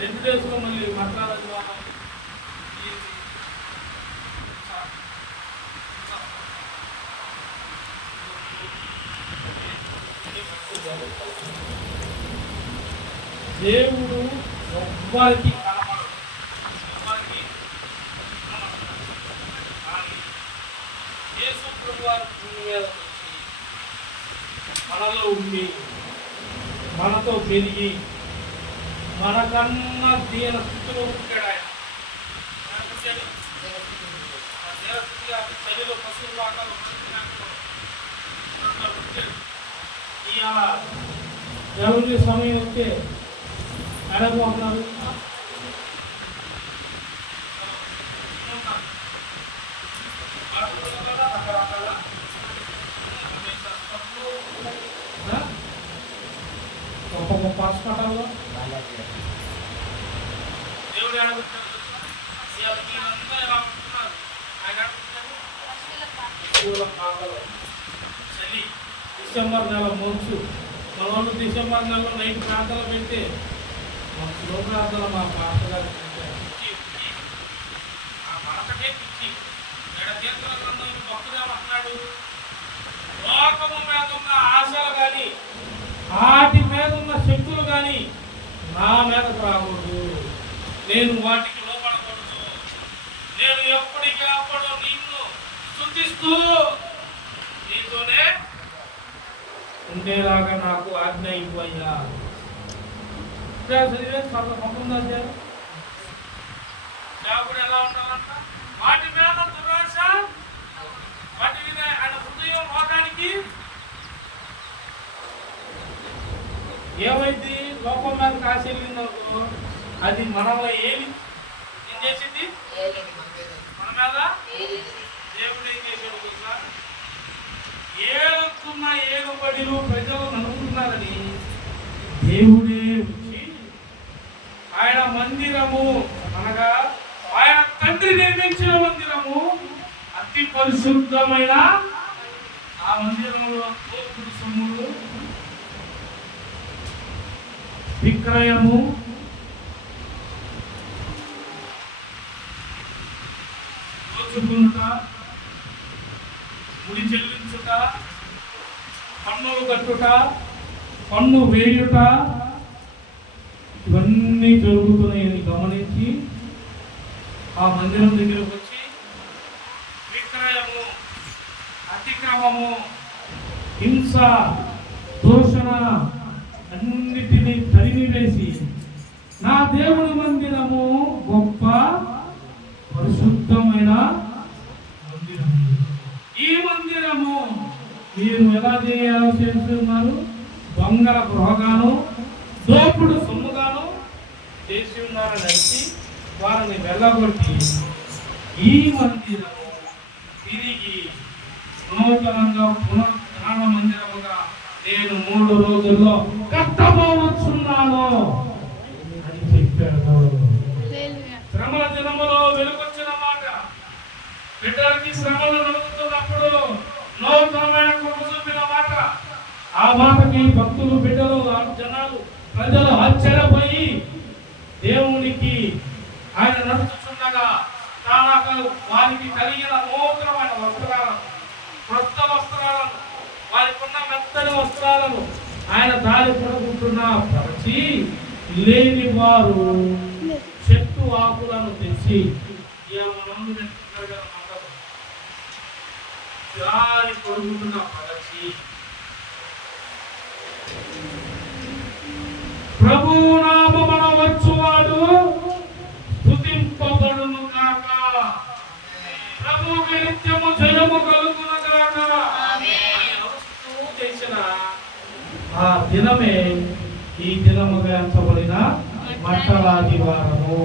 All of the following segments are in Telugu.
రెండు డేస్లో మళ్ళీ మాట్లాడాలి. దేవుడు ఎవ్వరికి కనపడదు, ఎవరికి కానీ యేసు ప్రభువారు భూమి మీద వచ్చి మనలో ఉండి మనతో పెరిగి మనకన్నా దీన స్థితిలో ఉంటాడు. ఆయన చలిలో పశువులు వాటాలు ఇవాళ ఎవరి సమయం వస్తే ఎడబోతున్నారు. ఒక్కొక్క హాస్పిటల్లో దేవుడు చలి డిసెంబర్ నెల మంచు మన వాళ్ళు డిసెంబర్ నెలలో నైట్ ప్రాంతాలు పెడితే మా స్లో ప్రాంతాలు మా పాటగారు ఆ మాటకే పిచ్చి కీర్తన గ్రంథం భక్తుగా అంటున్నాడు, లోకము మీద ఉన్న ఆశలు కానీ వాటి మీద ఉన్న శక్తులు కానీ నా మీదకు రాకూడదు, నేను వాటికి లోపడకూడదు, నేను ఎప్పటికీ అప్పుడు నిన్ను స్తుతిస్తూ నీతోనే ఉండేలాగా నాకు ఆజ్ఞ ఇవ్వయ్యా. చదివే సంబంధాలు సేవకుడు ఎలా ఉండాలంట, వాటి మీద దురాశ, వాటి మీద ఆయన హృదయం లోకానికి ఏమైంది, లోకం మీద కాశ వెళ్ళిందనుకో అది మనల్ని ఏం చేసింది, మన మీద దేవుడు ఏం చేశాడు తెలుసా, ఏడుతున్న ఏడుబడిలు ప్రజలు నమ్ముతున్నారని దేవుడే వచ్చి ఆయన మందిరము అనగా ఆయన తండ్రి నిర్మించిన మందిరము అతి పరిశుద్ధమైన ఆ మందిరంలో దోపుడు సొమ్ములు, విక్రయము, దోచుకునుట, ముడి చెల్లించుట, పన్నులు కట్టుట, పన్ను వేయుట, ఇవన్నీ జరుగుతున్నాయని గమనించి ఆ మందిరం దగ్గరకు వచ్చి విక్రయము, అతిక్రమము, హింస, దూషణ అన్నిటినీ తరిమివేసి నా దేవుని మందిరము గొప్ప పరిశుద్ధమైన మందిరము, ఈ మందిరము మీరు ఎలా చేయాలో చేస్తున్నారు, దొంగల గృహగాను దోపుడు సొమ్ముగాను చేసి ఉన్నారని అడిగి వారిని వెళ్ళగొట్టి ఈ మందిరము తిరిగి నూతనంగా పునర్ధాన మందిరముగా నేను 3 రోజుల్లో కట్టబోవచ్చున్నాను అని చెప్పాడు. శ్రమల దినములో వెలుగొచ్చిన మాట, బిడ్డలకి శ్రమలు నడుపుతున్నప్పుడు నూతనమైన కృప చూపిన మాట, ఆ మాటకి భక్తులు, బిడ్డలు, జనాలు, ప్రజలు ఆశ్చర్యపోయి దేవునికి ఆయన నడుచుచుండగా వారికి కలిగిన నూతనమైన వస్త్రాలను, క్రొత్త వస్త్రాలను, వారికి ఉన్న మెత్తని వస్త్రాలను ఆయన దారి పడుకుంటున్న పరిచి లేని వారు చెట్టు ఆకులను తెచ్చి దారి పడుకుంటున్న పరిచి ప్రభు నామమున వచ్చువాడు స్తుతింపబడును గాక, ప్రభువుకి నిత్యము జయము కలుగును గాక అని అరుస్తూ చేసిన ఆ దినమే ఈ దినముగా ఎంచబడిన మట్టలాదివారము.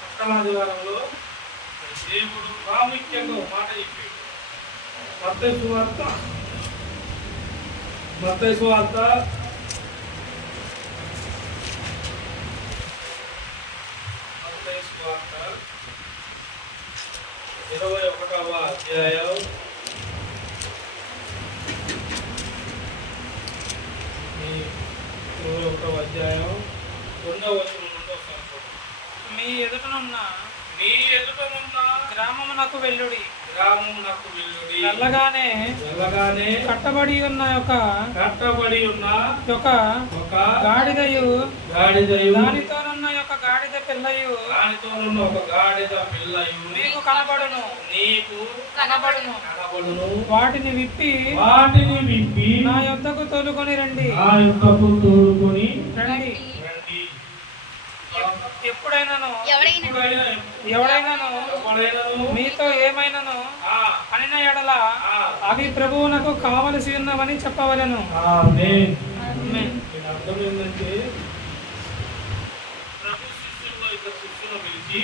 మట్టలాదివారంలో దేవుడు ప్రాముఖ్యంగా మాట చెప్పి మత్తయి సువార్త 21వ అధ్యాయం 21 అపోస్తులు 1వ అధ్యాయం 2వ వచనం నుండి ఒకసారి చూడండి. మీ ఎదుటనున్న మీ ఎదుటనున్న గ్రామమునకు వెళ్ళుడి. వెళ్ళగానే కట్టబడి ఉన్న ఒక ఒక గాడిదయు దానితోనున్న ఒక గాడిద పిల్లయు ఒక గాడిద పిల్లయు మీకు కనబడును. వాటిని విప్పి నా యొద్దకు తోలుకొని రండి. ఎప్పుడైనాను ఎవడైనాను మీతో ఏమైనాను అనిన ఎడల అవి ప్రభువునకు కావలసి ఉన్నవని చెప్పవలెను. అర్థం ఏంటంటే ప్రభు శిష్యుల్లో ఇద్దరు శిష్యులను పిలిచి